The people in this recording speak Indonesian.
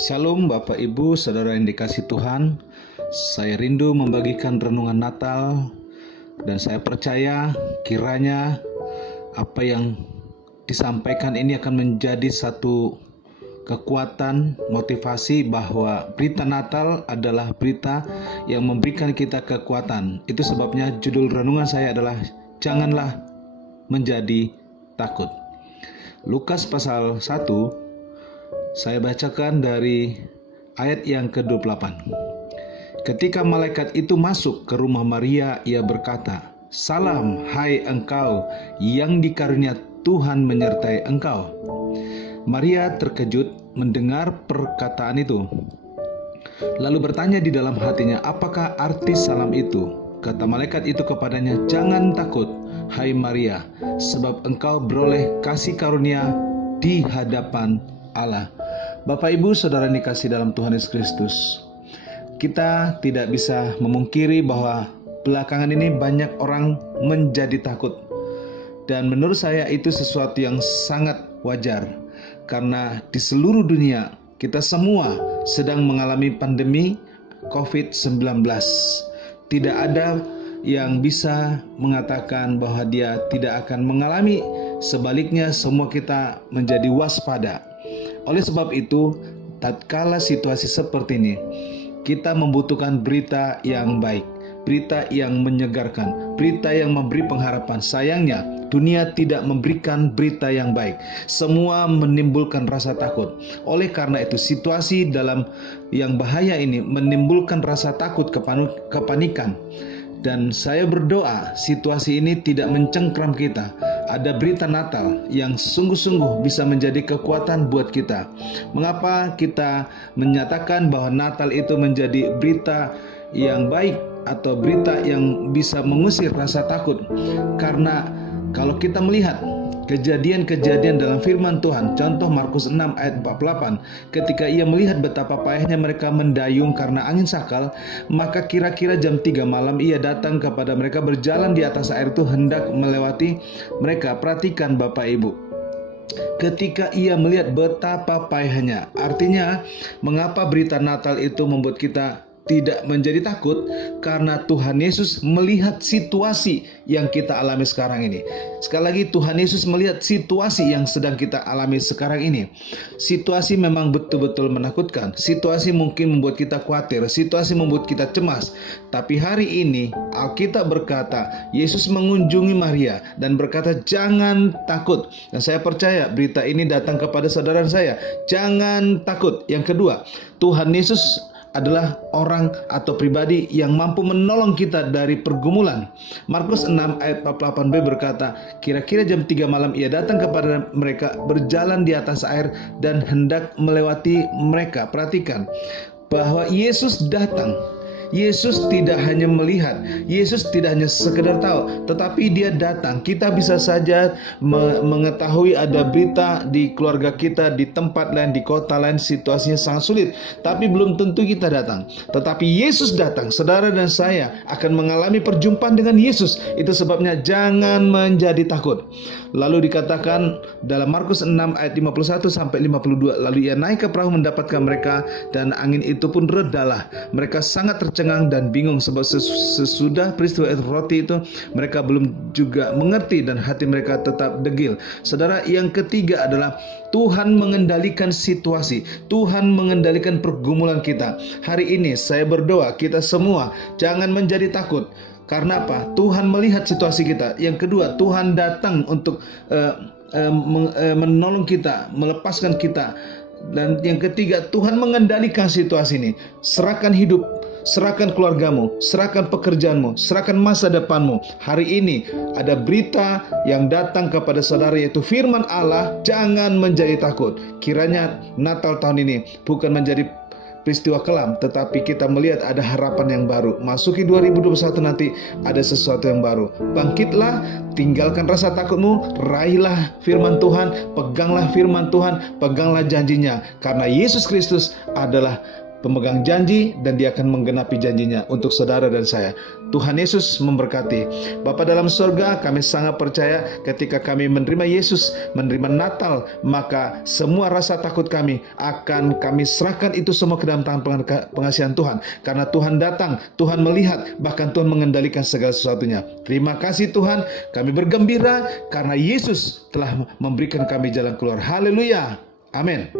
Shalom Bapak Ibu Saudara yang dikasihi Tuhan. Saya rindu membagikan renungan Natal, dan saya percaya kiranya apa yang disampaikan ini akan menjadi satu kekuatan, motivasi bahwa berita Natal adalah berita yang memberikan kita kekuatan. Itu sebabnya judul renungan saya adalah Janganlah Menjadi Takut. Lukas pasal 1, saya bacakan dari ayat yang ke-28. Ketika malaikat itu masuk ke rumah Maria, ia berkata, "Salam, hai engkau yang dikarunia Tuhan menyertai engkau." Maria terkejut mendengar perkataan itu, lalu bertanya di dalam hatinya, apakah arti salam itu? Kata malaikat itu kepadanya, "Jangan takut, hai Maria, sebab engkau beroleh kasih karunia di hadapan Allah." Bapak Ibu Saudara yang dikasihi dalam Tuhan Yesus Kristus, kita tidak bisa memungkiri bahwa belakangan ini banyak orang menjadi takut. Dan menurut saya itu sesuatu yang sangat wajar, karena di seluruh dunia kita semua sedang mengalami pandemi COVID-19. Tidak ada yang bisa mengatakan bahwa dia tidak akan mengalami. Sebaliknya semua kita menjadi waspada. Oleh sebab itu, tatkala situasi seperti ini, kita membutuhkan berita yang baik, berita yang menyegarkan, berita yang memberi pengharapan. Sayangnya, dunia tidak memberikan berita yang baik. Semua menimbulkan rasa takut. Oleh karena itu, situasi dalam yang bahaya ini menimbulkan rasa takut, kepanikan. Dan saya berdoa situasi ini tidak mencengkram kita. Ada berita Natal yang sungguh-sungguh bisa menjadi kekuatan buat kita. Mengapa kita menyatakan bahwa Natal itu menjadi berita yang baik atau berita yang bisa mengusir rasa takut? Karena kalau kita melihat kejadian-kejadian dalam firman Tuhan, contoh Markus 6 ayat 48, ketika ia melihat betapa payahnya mereka mendayung karena angin sakal, maka kira-kira jam 3 malam ia datang kepada mereka, berjalan di atas air itu hendak melewati mereka. Perhatikan Bapak Ibu, ketika ia melihat betapa payahnya, artinya mengapa berita Natal itu membuat kita tidak menjadi takut? Karena Tuhan Yesus melihat situasi yang kita alami sekarang ini. Sekali lagi, Tuhan Yesus melihat situasi yang sedang kita alami sekarang ini. Situasi memang betul-betul menakutkan. Situasi mungkin membuat kita khawatir. Situasi membuat kita cemas. Tapi hari ini Alkitab berkata, Yesus mengunjungi Maria dan berkata, "Jangan takut." Dan saya percaya berita ini datang kepada saudara saya. Jangan takut. Yang kedua, Tuhan Yesus adalah orang atau pribadi yang mampu menolong kita dari pergumulan. Markus 6 ayat 48b berkata, kira-kira jam 3 malam ia datang kepada mereka, berjalan di atas air dan hendak melewati mereka. Perhatikan bahwa Yesus datang. Yesus tidak hanya melihat, Yesus tidak hanya sekedar tahu, tetapi dia datang. Kita bisa saja mengetahui ada berita di keluarga kita, di tempat lain, di kota lain, situasinya sangat sulit, tapi belum tentu kita datang. Tetapi Yesus datang, saudara dan saya akan mengalami perjumpaan dengan Yesus. Itu sebabnya jangan menjadi takut. Lalu dikatakan dalam Markus 6 ayat 51 sampai 52, lalu ia naik ke perahu mendapatkan mereka, dan angin itu pun redalah. Mereka sangat tercengang dan bingung, sebab sesudah peristiwa roti itu mereka belum juga mengerti dan hati mereka tetap degil. Saudara, yang ketiga adalah Tuhan mengendalikan situasi. Tuhan mengendalikan pergumulan kita. Hari ini saya berdoa kita semua jangan menjadi takut. Karena apa? Tuhan melihat situasi kita. Yang kedua, Tuhan datang untuk menolong kita, melepaskan kita. Dan yang ketiga, Tuhan mengendalikan situasi ini. Serahkan hidup, serahkan keluargamu, serahkan pekerjaanmu, serahkan masa depanmu. Hari ini ada berita yang datang kepada saudara, yaitu firman Allah, jangan menjadi takut. Kiranya Natal tahun ini bukan menjadi peristiwa kelam, tetapi kita melihat ada harapan yang baru. Masuki 2021 nanti ada sesuatu yang baru. Bangkitlah, tinggalkan rasa takutmu, raihlah firman Tuhan, peganglah firman Tuhan, peganglah janjinya. Karena Yesus Kristus adalah pemegang janji, dan Dia akan menggenapi janjinya untuk saudara dan saya. Tuhan Yesus memberkati. Bapa dalam surga, kami sangat percaya ketika kami menerima Yesus, menerima Natal, maka semua rasa takut kami akan kami serahkan itu semua ke dalam tangan pengasihan Tuhan. Karena Tuhan datang, Tuhan melihat, bahkan Tuhan mengendalikan segala sesuatunya. Terima kasih Tuhan, kami bergembira karena Yesus telah memberikan kami jalan keluar. Haleluya. Amin.